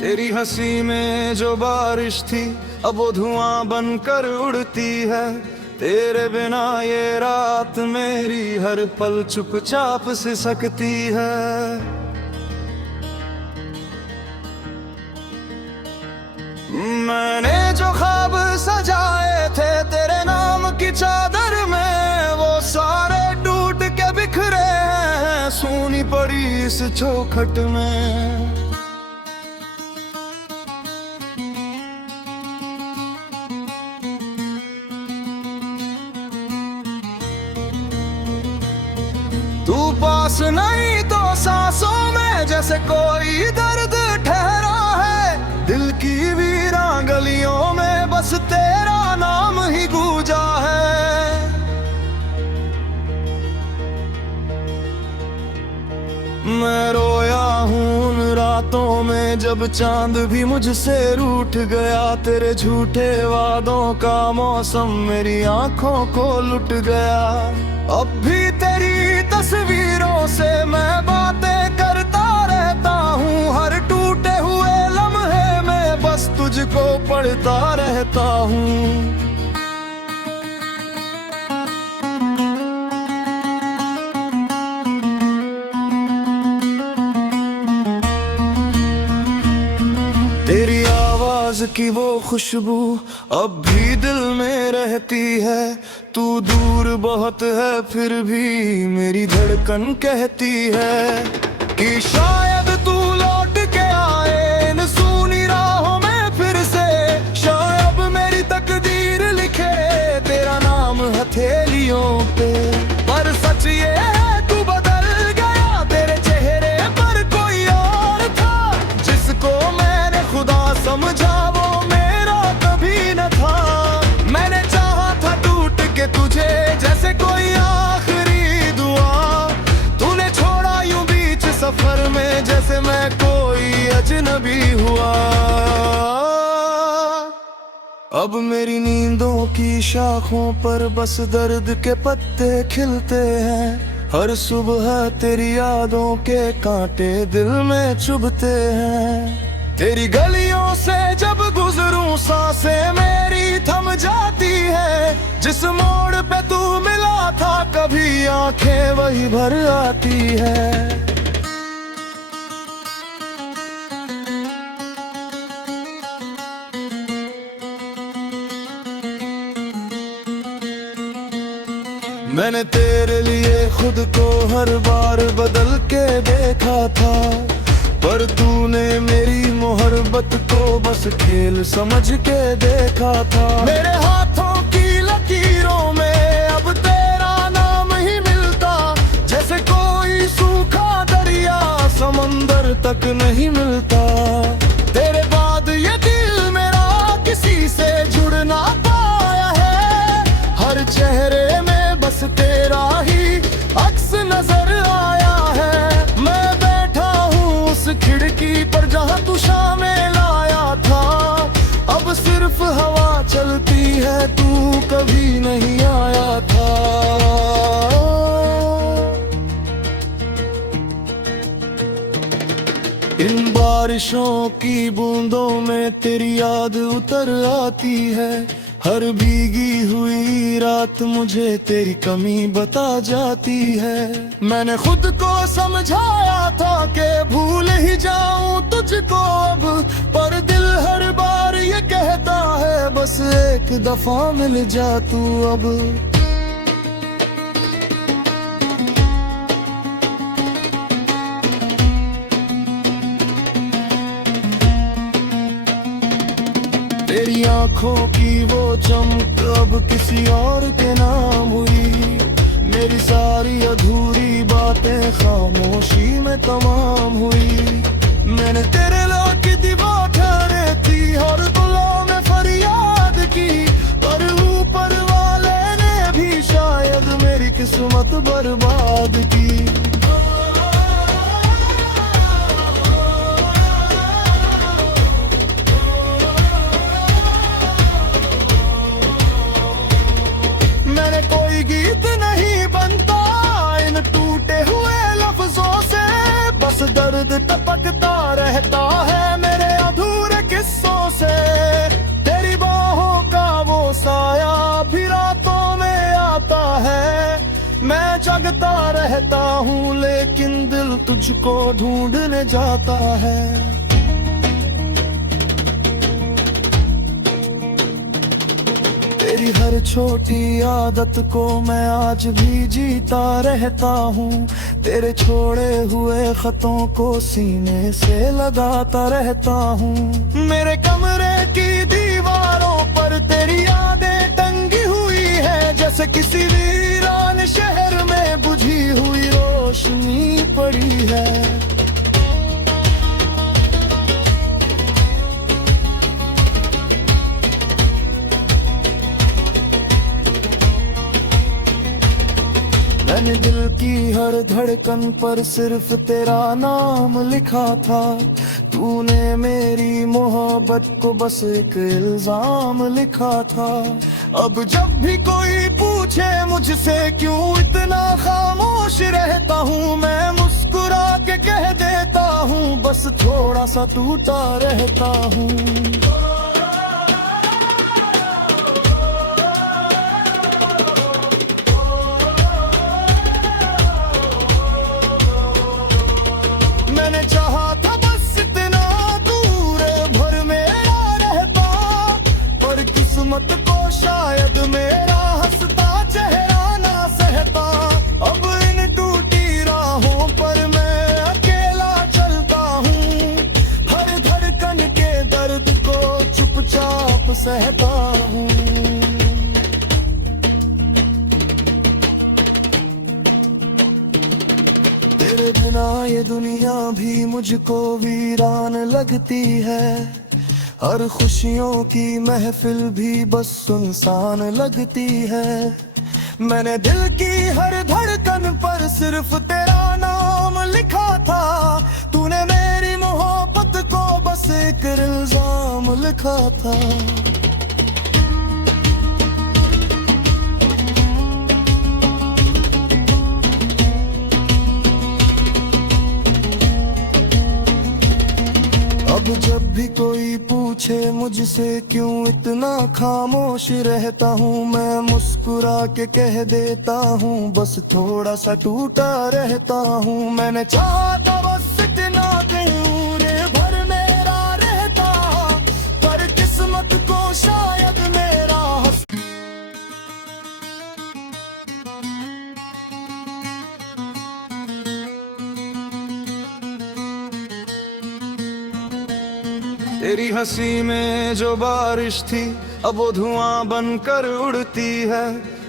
तेरी हंसी में जो बारिश थी अब वो धुआं बनकर उड़ती है। तेरे बिना ये रात मेरी हर पल चुपचाप सिसकती है। मैंने जो ख्वाब सजाए थे तेरे नाम की चादर में, वो सारे टूट के बिखरे हैं सूनी पड़ी इस चौखट में। तू पास नहीं तो सांसों में जैसे कोई दर्द ठहरा है। दिल की वीरां गलियों में बस तेरा नाम ही गूंजा है। मैं रोया हूँ उन रातों में जब चांद भी मुझसे रूठ गया। तेरे झूठे वादों का मौसम मेरी आंखों को लुट गया। अब भी तेरी तस्वीरों से मैं बातें करता रहता हूँ। हर टूटे हुए लम्हे में बस तुझको पढ़ता रहता हूँ। तेरी आवाज की वो खुशबू अब भी दिल में रहती है। तू दूर बहुत है फिर भी मेरी धड़कन कहती है कि शायद तू लौट के आए इन सूनी राहों में फिर से। शायद मेरी तकदीर लिखे तेरा नाम हथेलियों पे। पर सच ये है तू बदल गया, तेरे चेहरे पर कोई और था। जिसको मैंने खुदा समझा वो मेरा कभी न था। मैंने चाहा था टूट के तुझे जैसे कोई आखिरी दुआ। तूने छोड़ा यूं बीच सफर में जैसे मैं कोई अजनबी हुआ। अब मेरी नींदों की शाखों पर बस दर्द के पत्ते खिलते हैं। हर सुबह तेरी यादों के कांटे दिल में चुभते हैं। तेरी गलियों से जब गुजरूं सांसें मेरी थम जाती है। जिस मोड़ पे तू मिला था कभी आंखें वही भर आती है। मैंने तेरे लिए खुद को हर बार बदल के देखा था। पर तूने मेरी मोहब्बत को बस खेल समझ के देखा था। मेरे हाथों की लकीरों में अब तेरा नाम ही मिलता। जैसे कोई सूखा दरिया समंदर तक नहीं मिलता। तेरे बाद ये दिल मेरा किसी से जुड़ ना पाया है। हर चेहरे में बस तेरा ही अक्स नजर आया है। मैं बैठा हूँ उस खिड़की पर जहाँ तू शामिल आया था। अब सिर्फ हवा चलती है, तू कभी नहीं आया था। इन बारिशों की बूंदों में तेरी याद उतर आती है। हर भीगी हुई रात मुझे तेरी कमी बता जाती है। मैंने खुद को समझाया था कि भूल ही जाऊं तुझको अब। पर दिल हर बार ये कहता है बस एक दफा मिल जा तू अब। तेरी आंखों की वो चमक अब किसी और के नाम हुई। मेरी सारी अधूरी बातें खामोशी में तमाम हुई। मैंने तेरे लौट की दीवार ठहरे थी हर गुलों में फरियाद की। पर ऊपर वाले ने भी शायद मेरी किस्मत बर्बाद की। कोई गीत नहीं बनता इन टूटे हुए लफ्जों से। बस दर्द टपकता रहता है मेरे अब भागता रहता हूँ, लेकिन दिल तुझको ढूंढने जाता है। तेरी हर छोटी आदत को मैं आज भी जीता रहता हूँ, तेरे छोड़े हुए खतों को सीने से लगाता रहता हूँ। मेरे कमरे की दीवारों पर तेरी यादें टंगी हुई है, जैसे किसी वीरान शहर में बुझी हुई रोशनी पड़ी है। मैंने दिल की हर धड़कन पर सिर्फ तेरा नाम लिखा था, तूने मेरी मोहब्बत को बस एक इल्जाम लिखा था। अब जब भी कोई पूछे मुझसे क्यों इतना खामोश रहता हूँ, मैं मुस्कुरा के कह देता हूँ, बस थोड़ा सा टूटा रहता हूँ। मैंने चाहा था बस इतना दूर भर मेरा रहता, पर किस्मत को शायद मेरा हंसता चेहरा ना सहता। अब इन टूटी राहों पर मैं अकेला चलता हूँ, हर धड़कन के दर्द को चुपचाप सहता हूँ। तेरे बिना ये दुनिया भी मुझको वीरान लगती है, हर खुशियों की महफिल भी बस सुनसान लगती है। मैंने दिल की हर धड़कन पर सिर्फ तेरा नाम लिखा था, तूने मेरी मोहब्बत को बस एक इल्जाम लिखा था। अब जब भी कोई पूछे मुझसे क्यों इतना खामोश रहता हूँ, मैं मुस्कुरा के कह देता हूँ, बस थोड़ा सा टूटा रहता हूँ। मैंने चाहा था बस इतना दूर भर मेरा रहता, पर किस्मत को शायद मेरा तेरी हंसी में जो बारिश थी अब वो धुआं बनकर उड़ती है,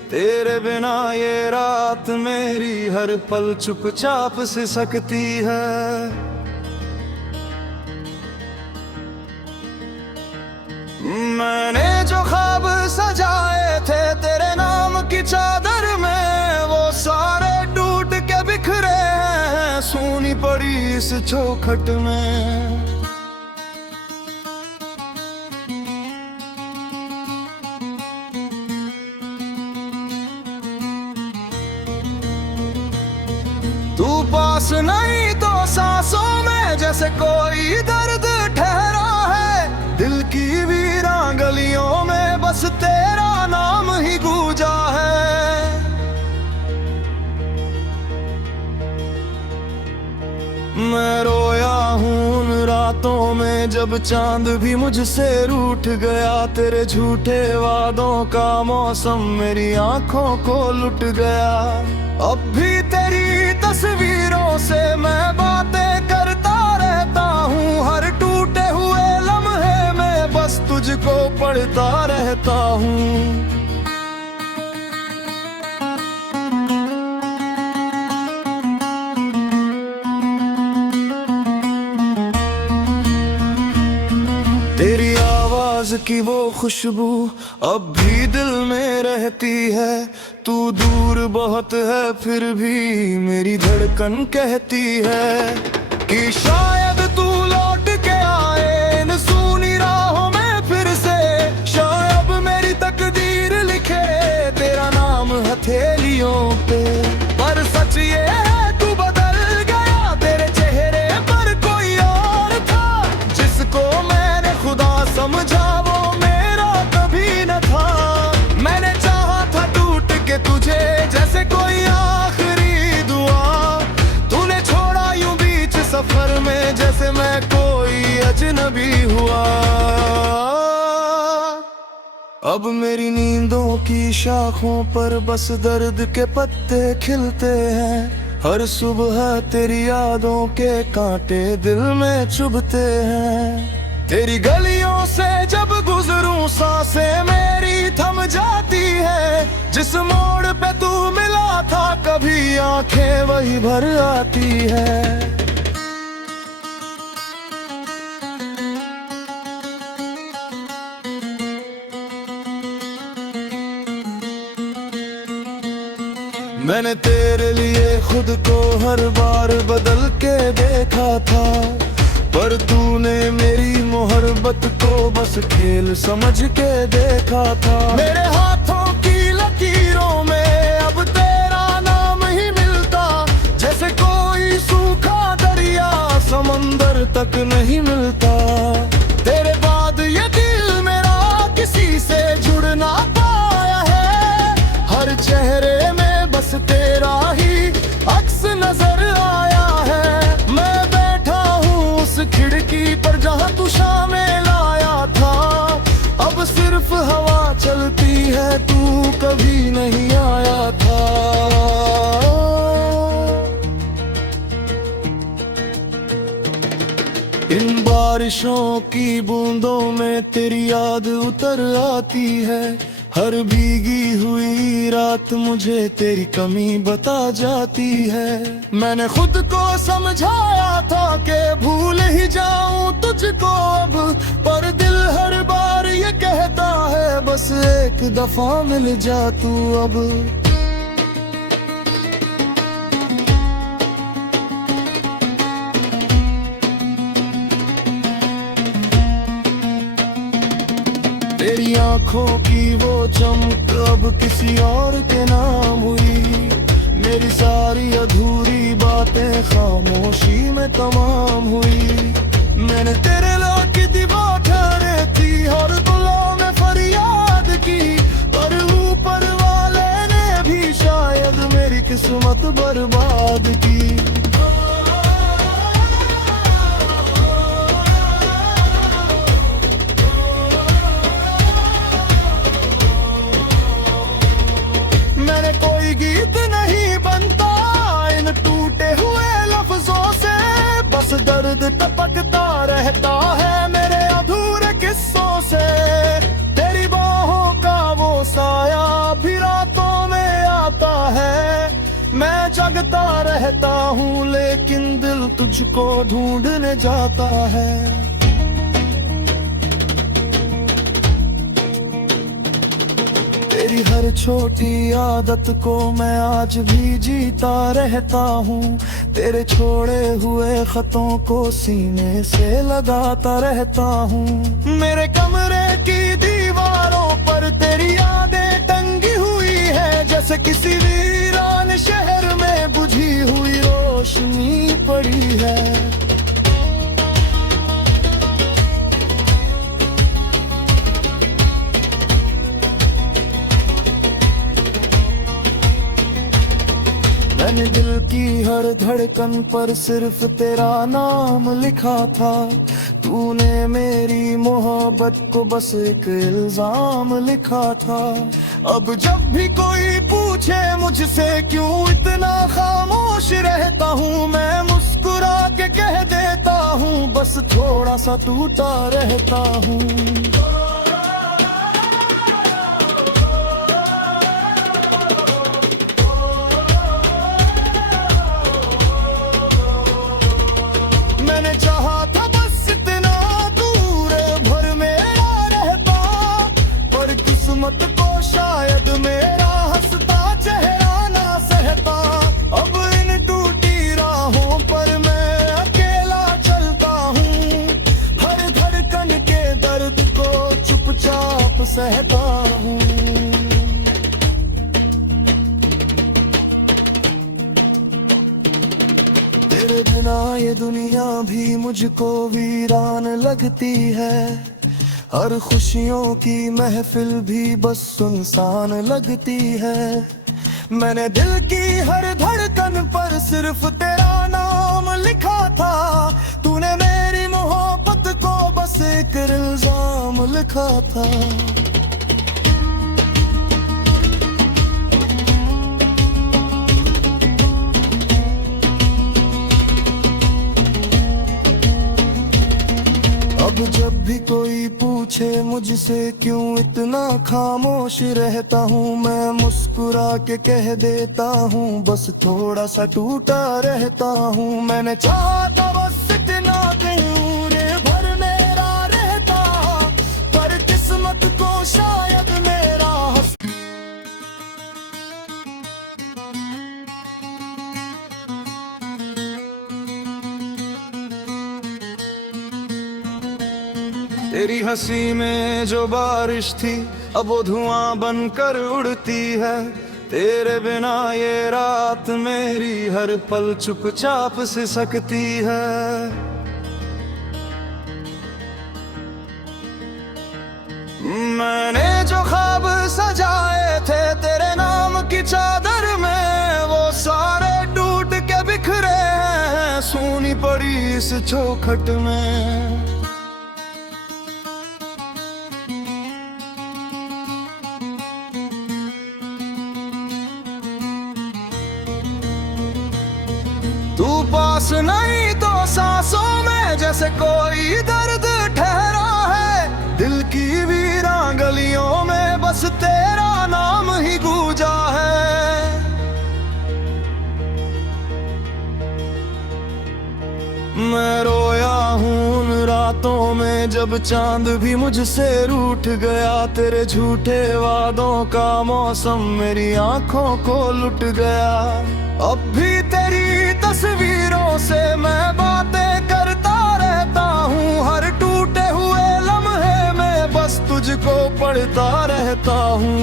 तेरे बिना ये रात मेरी हर पल चुपचाप सिसकती है। मैंने जो ख्वाब सजाए थे तेरे नाम की चादर में, वो सारे टूट के बिखरे हैं सूनी पड़ी इस चौखट में। तू पास नहीं तो सांसों में जैसे कोई दर्द ठहरा है, दिल की वीरान गलियों में बस तेरा नाम ही गूंजा है। मैं रोया हूँ उन रातों में जब चांद भी मुझसे रूठ गया, तेरे झूठे वादों का मौसम मेरी आंखों को लुट गया। अब भी तेरी तस्वीरों से मैं बातें करता रहता हूँ, हर टूटे हुए लम्हे में बस तुझको पढ़ता रहता हूँ। तेरी आवाज की वो खुशबू अब भी दिल में रहती है, तू दूर बहुत है फिर भी मेरी धड़कन कहती है कि शायद तू लौट के आए इन सूनी राहों में फिर से, शायद मेरी तकदीर लिखे तेरा नाम हथेलियों पे। पर सच ये है तू बदल गया, तेरे चेहरे पर कोई और था, जिसको मैंने खुदा समझा वो मेरा कभी न था। मैंने चाहा था टूट के तुझे जैसे कोई आखिरी मैं कोई अजनबी हुआ। अब मेरी नींदों की शाखों पर बस दर्द के पत्ते खिलते हैं। हर सुबह तेरी यादों के कांटे दिल में चुभते हैं। तेरी गलियों से जब गुजरूं सांसें मेरी थम जाती है। जिस मोड़ पे तू मिला था कभी आंखें वही भर आती है। मैंने तेरे लिए खुद को हर बार बदल के देखा था, पर तूने मेरी मोहब्बत को बस खेल समझ के देखा था। मेरे हाथों की लकीरों में अब तेरा नाम ही मिलता, जैसे कोई सूखा दरिया समंदर तक नहीं मिलता। तेरे बाद ये दिल मेरा किसी से जुड़ ना पाया है। हर चेहरे बस तेरा ही अक्स नजर आया है। मैं बैठा हूँ उस खिड़की पर जहाँ तू शामिल आया था। अब सिर्फ हवा चलती है, तू कभी नहीं आया था। इन बारिशों की बूंदों में तेरी याद उतर आती है। हर भीगी हुई रात मुझे तेरी कमी बता जाती है। मैंने खुद को समझाया था कि भूल ही जाऊं तुझको अब, पर दिल हर बार ये कहता है बस एक दफा मिल जा तू अब। तेरी आंखों की वो चमक अब किसी और के नाम हुई। मेरी सारी अधूरी बातें खामोशी में तमाम हुई। मैंने तेरे लौट की दीवार ठहरे थी, हर दुआ में फरियाद की, पर ऊपर वाले ने भी शायद मेरी किस्मत बर्बाद की। मैंने कोई गीत नहीं बनता इन टूटे हुए लफ्जों से, बस दर्द टपकता रहता है मेरे अधूरे किस्सों से। तेरी बाहों का वो साया भी रातों में आता है। मैं जगता रहता हूँ लेकिन दिल तुझको ढूंढने जाता है। तेरी हर छोटी आदत को मैं आज भी जीता रहता हूँ। तेरे छोड़े हुए खतों को सीने से लगाता रहता हूँ। मेरे कमरे की दीवारों पर तेरी यादें टंगी हुई है, जैसे किसी वीरान शहर में बुझी हुई रोशनी पड़ी है। मैंने दिल की हर धड़कन पर सिर्फ तेरा नाम लिखा था। तूने मेरी मोहब्बत को बस एक इल्जाम लिखा था। अब जब भी कोई पूछे मुझसे क्यों इतना खामोश रहता हूँ, मैं मुस्कुरा के कह देता हूँ बस थोड़ा सा टूटा रहता हूँ। मैंने चाहा था बस इतना दूर भर मेरा रहता, पर किस्मत को शायद मेरा हंसता चेहरा ना सहता। अब इन टूटी राहों पर मैं अकेला चलता हूँ, हर धड़कन के दर्द को चुपचाप सहता हूँ। तेरे बिना ये दुनिया भी मुझको वीरान लगती है। हर खुशियों की महफिल भी बस सुनसान लगती है। मैंने दिल की हर धड़कन पर सिर्फ तेरा नाम लिखा था। तूने मेरी मोहब्बत को बस एक इल्जाम लिखा था। अब जब भी कोई पूछे मुझसे क्यों इतना खामोश रहता हूँ, मैं मुस्कुरा के कह देता हूँ बस थोड़ा सा टूटा रहता हूँ। मैंने चाहा था बस इतना कहीं रे भर मेरा रहता, पर किस्मत को शायद मेरा तेरी हंसी में जो बारिश थी अब वो धुआं बनकर उड़ती है। तेरे बिना ये रात मेरी हर पल चुपचाप सिसकती है। मैंने जो ख्वाब सजाए थे तेरे नाम की चादर में, वो सारे टूट के बिखरे हैं सूनी पड़ी इस चौखट में। तू पास नहीं तो सांसों में जैसे कोई दर्द ठहरा है। दिल की वीरान गलियों में बस तेरा नाम ही गूंजा है। मैं रोया हूँ उन रातों में जब चांद भी मुझसे रूठ गया। तेरे झूठे वादों का मौसम मेरी आंखों को लुट गया। अब भी तेरी तस्वीरों से मैं बातें करता रहता हूँ, हर टूटे हुए लम्हे में बस तुझको पढ़ता रहता हूँ।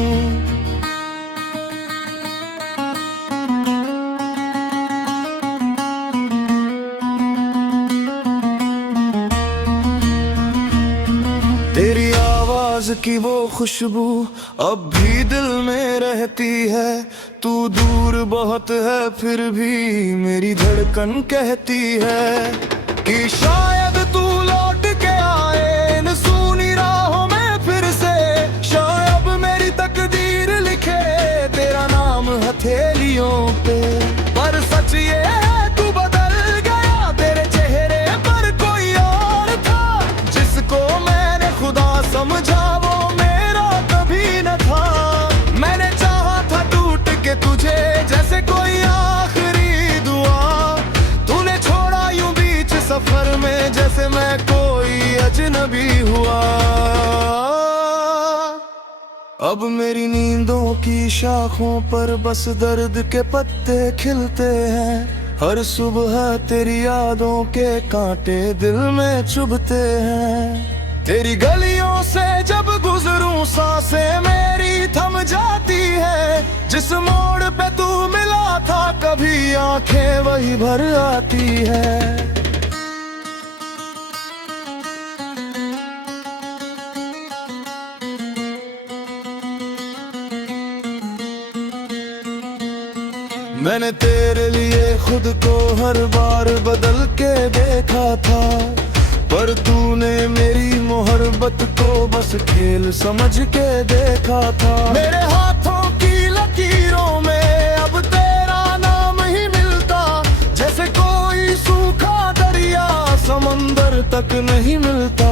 तेरी आवाज की वो खुशबू अब भी दिल में रहती है। तू दूर बहुत है फिर भी मेरी धड़कन कहती है कि शायद तू लौट के आए इन सूनी राहों में फिर से। शायद मेरी तकदीर लिखे तेरा नाम हथेलियों पे, पर सच ये है तू बदल गया। तेरे चेहरे पर कोई और था जिसको मैंने खुदा समझा वो मेरा कभी न था। मैंने चाहा था टूट के तुझे जैसे कोई आखिरी दुआ, तूने छोड़ा यूं बीच सफर में जैसे मैं कोई अजनबी हुआ। अब मेरी नींदों की शाखों पर बस दर्द के पत्ते खिलते हैं। हर सुबह तेरी यादों के कांटे दिल में चुभते हैं। तेरी गलियों से जब गुजरूं सांसें मेरी थम जाती है। जिस मोड़ पे तू मिला था कभी आंखें वही भर आती है। मैंने तेरे लिए खुद को हर बार बदल के देखा था, पर तूने मेरी मोहब्बत को बस खेल समझ के देखा था। मेरे हाथों की लकीरों में अब तेरा नाम ही मिलता, जैसे कोई सूखा दरिया समंदर तक नहीं मिलता।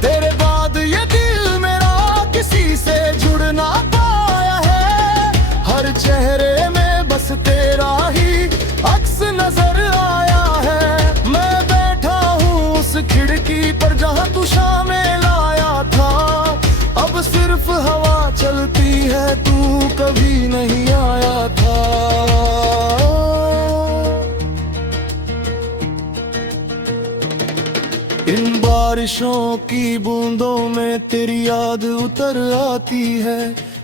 तेरे बाद ये दिल मेरा किसी से जुड़ ना पाया है। हर चेहरे में बस तेरा ही अक्स नजर आया है। मैं बैठा हूँ उस खिड़की पर जहाँ तू शामिल आया था। अब सिर्फ हवा चलती है, तू कभी नहीं आया था। इन बारिशों की बूंदों में तेरी याद उतर आती है।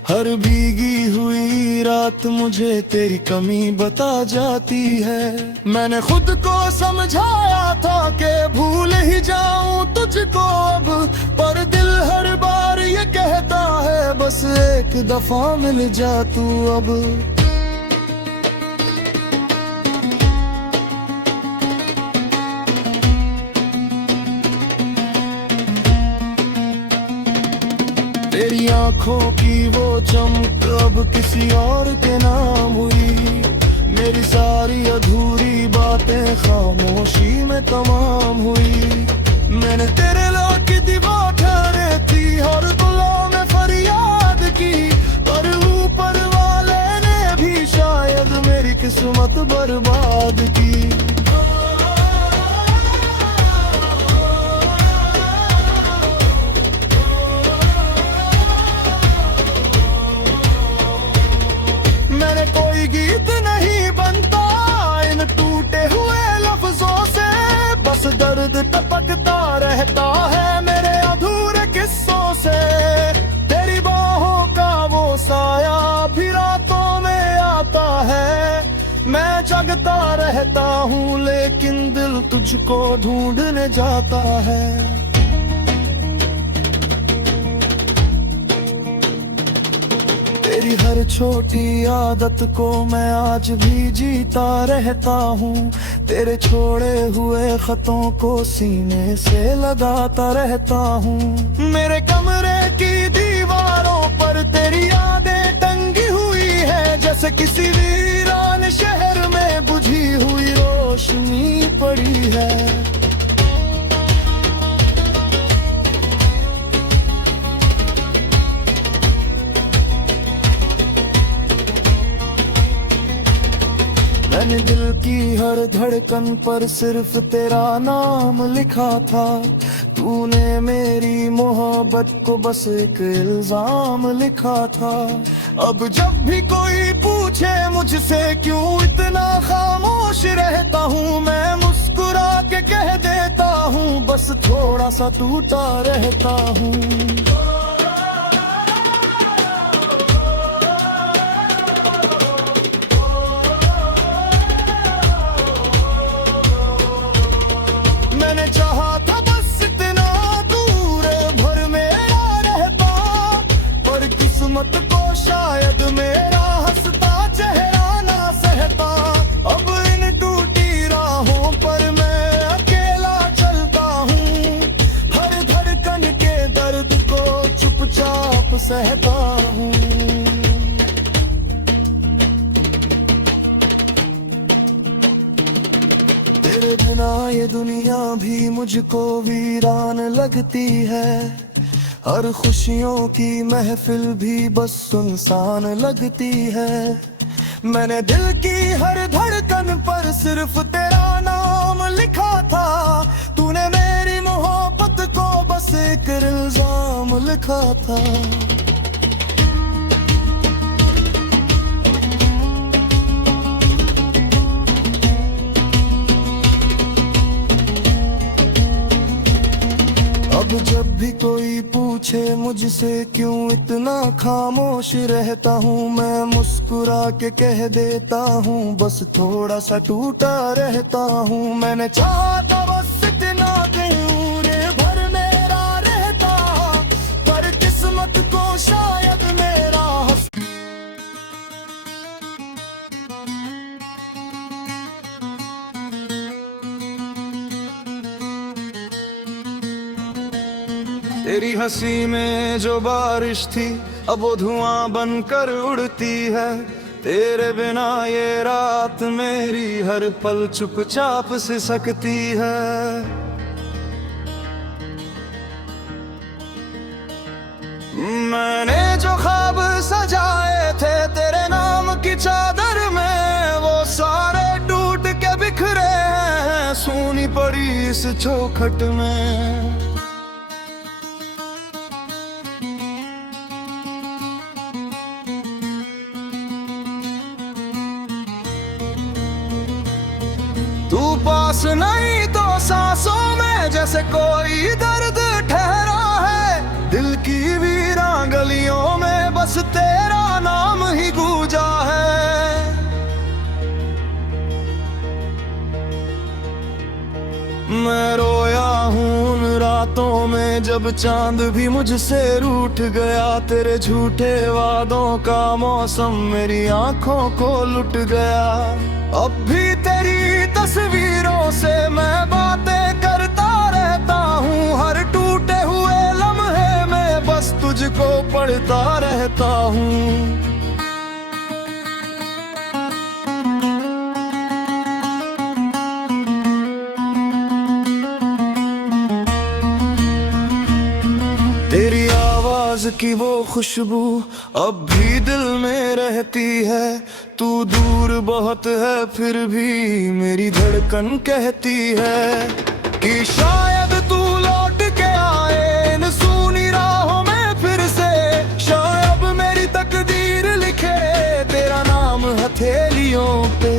हर भीगी हुई रात मुझे तेरी कमी बता जाती है। मैंने खुद को समझाया था कि भूल ही जाऊं तुझको अब, पर दिल हर बार ये कहता है बस एक दफा मिल जा तू अब। आंखों की वो चमक अब किसी और के नाम हुई। मेरी सारी अधूरी बातें खामोशी में तमाम हुई। मैंने तेरे लौट की दीवार ठहरे थी, हर दुआ में फरियाद की, पर ऊपर वाले ने भी शायद मेरी किस्मत बर्बाद की। मैंने कोई गीत नहीं बनता इन टूटे हुए लफ्जों से, बस दर्द टपकता रहता है मेरे अधूरे किस्सों से। तेरी बाहों का वो साया भी रातों में आता है, मैं जगता रहता हूँ लेकिन दिल तुझको ढूंढने जाता है। तेरी हर छोटी आदत को मैं आज भी जीता रहता हूँ, तेरे छोड़े हुए खतों को सीने से लगाता रहता हूँ। मेरे कमरे की दीवारों पर तेरी यादें टंगी हुई है, जैसे किसी वीरान शहर में बुझी हुई रोशनी पड़ी है। मैंने दिल की हर धड़कन पर सिर्फ तेरा नाम लिखा था, तूने मेरी मोहब्बत को बस एक इल्जाम लिखा था। अब जब भी कोई पूछे मुझसे क्यों इतना खामोश रहता हूँ, मैं मुस्कुरा के कह देता हूँ बस थोड़ा सा टूटा रहता हूँ। मैंने चाहा था बस इतना दूर भर मेरा रहता, पर किस्मत को शायद मेरा हंसता चेहरा ना सहता। अब इन टूटी राहों पर मैं अकेला चलता हूँ, हर धड़कन के दर्द को चुपचाप सहता हूँ। तेरे बिना ये दुनिया भी मुझको वीरान लगती है, हर खुशियों की महफिल भी बस सुनसान लगती है। मैंने दिल की हर धड़कन पर सिर्फ तेरा नाम लिखा था, तूने मेरी मोहब्बत को बस एक इल्जाम लिखा था। अब जब भी कोई पूछे मुझसे क्यों इतना खामोश रहता हूँ, मैं मुस्कुरा के कह देता हूँ बस थोड़ा सा टूटा रहता हूँ। मैंने चाहा था बस इतना दूर भर मेरा रहता, पर किस्मत को शायद मेरा तेरी हंसी में जो बारिश थी अब वो धुआं बनकर उड़ती है। तेरे बिना ये रात मेरी हर पल चुपचाप सिसकती है। मैंने जो ख्वाब सजाए थे तेरे नाम की चादर में, वो सारे टूट के बिखरे हैं सूनी पड़ी इस चौखट में। तू पास नहीं तो सांसों में जैसे कोई दर्द ठहरा है, दिल की वीरान गलियों में बस तेरा नाम ही गूंजा है। मैं रोया हूँ उन रातों में जब चांद भी मुझसे रूठ गया, तेरे झूठे वादों का मौसम मेरी आंखों को लुट गया। अब भी तेरी तस्वीरों से मैं बातें करता रहता हूँ, हर टूटे हुए लम्हे में बस तुझको पढ़ता रहता हूँ। तेरी आवाज की वो खुशबू अब भी दिल में रहती है। तू दूर बहुत है फिर भी मेरी धड़कन कहती है कि शायद तू लौट के आए इन सूनी राहों में फिर से। शायद मेरी तकदीर लिखे तेरा नाम हथेलियों पे।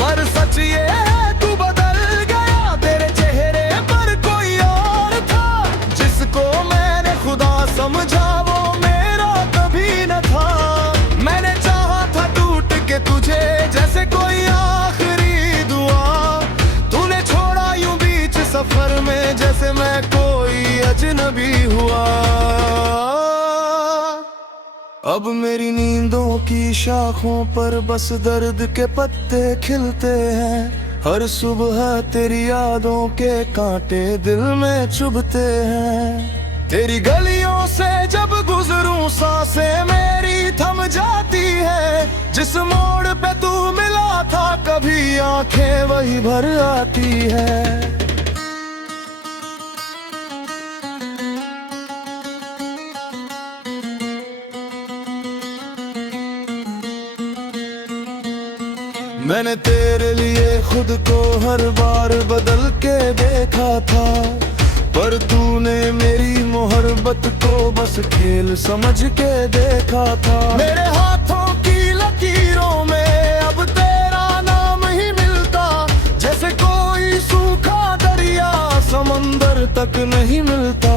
पर सच ये है तू बदल गया, तेरे चेहरे पर कोई और था। जिसको मैंने खुदा समझा वो मेरा कभी न था। मैंने चाहा था टूट के तुझे जैसे कोई आखिरी दुआ। तूने छोड़ा यूं बीच सफर में जैसे मैं कोई अजनबी हुआ। अब मेरी नींदों की शाखों पर बस दर्द के पत्ते खिलते हैं। हर सुबह तेरी यादों के कांटे दिल में चुभते हैं। तेरी गलियों से जब गुजरूं सांसें मेरी थम जाती है। जिस मोड़ पे तू मिला था कभी आंखें वही भर आती है। मैंने तेरे लिए खुद को हर बार बदल के देखा था। पर तूने मेरी मोहब्बत को बस खेल समझ के देखा था। मेरे हाथों की लकीरों में अब तेरा नाम ही मिलता। जैसे कोई सूखा दरिया समंदर तक नहीं मिलता।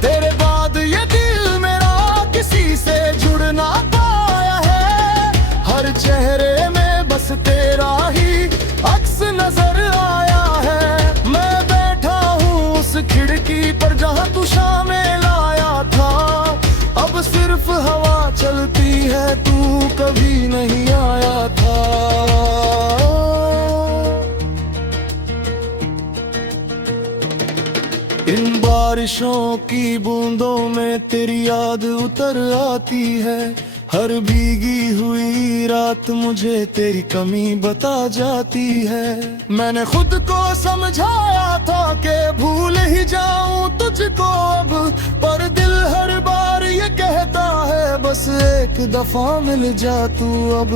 तेरे बाद ये दिल मेरा किसी से जुड़ ना पाया है। हर चेहरे में बस तेरा ही अक्स नजर आया है। मैं बैठा हूँ उस खिड़की पर जहाँ तू शामिल आया था। अब सिर्फ हवा चलती है, तू कभी नहीं आया था। इन बारिशों की बूंदों में तेरी याद उतर आती है। हर भीगी हुई रात मुझे तेरी कमी बता जाती है। मैंने खुद को समझाया था कि भूल ही जाऊं तुझको अब। पर दिल हर बार ये कहता है बस एक दफा मिल जा तू अब।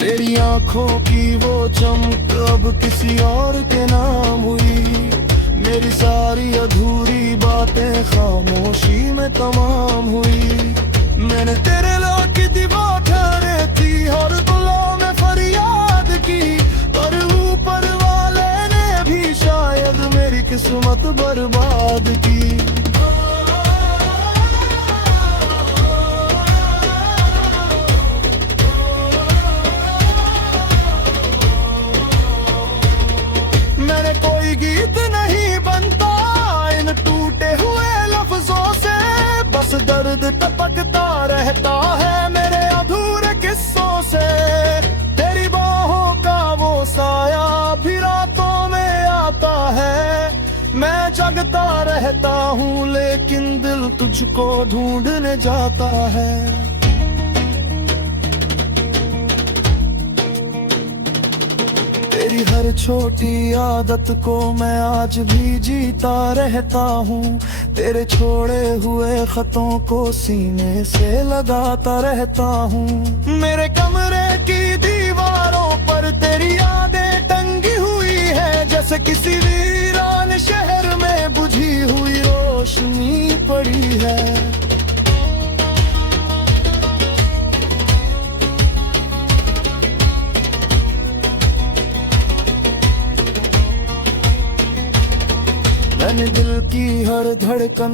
तेरी आंखों की वो चमक अब किसी और के नाम हुई। मेरी सारी अधूरी बातें खामोशी में तमाम हुई। मैंने तेरे लौट की दीवार ठहरे थी हर दुआ में फरियाद की। पर ऊपर वाले ने भी शायद मेरी किस्मत बर्बाद की। कोई गीत नहीं बनता इन टूटे हुए लफ्जों से। बस दर्द टपकता रहता है मेरे अधूरे किस्सों से। तेरी बाहों का वो साया भी रातों में आता है। मैं जगता रहता हूँ लेकिन दिल तुझको ढूंढने जाता है। तेरी हर छोटी आदत को मैं आज भी जीता रहता हूँ। तेरे छोड़े हुए खतों को सीने से लगाता रहता हूँ। मेरे कमरे की दीवारों पर तेरी यादें टंगी हुई है। जैसे किसी वीरान शहर में बुझी हुई रोशनी पड़ी है। मैंने दिल की हर धड़कन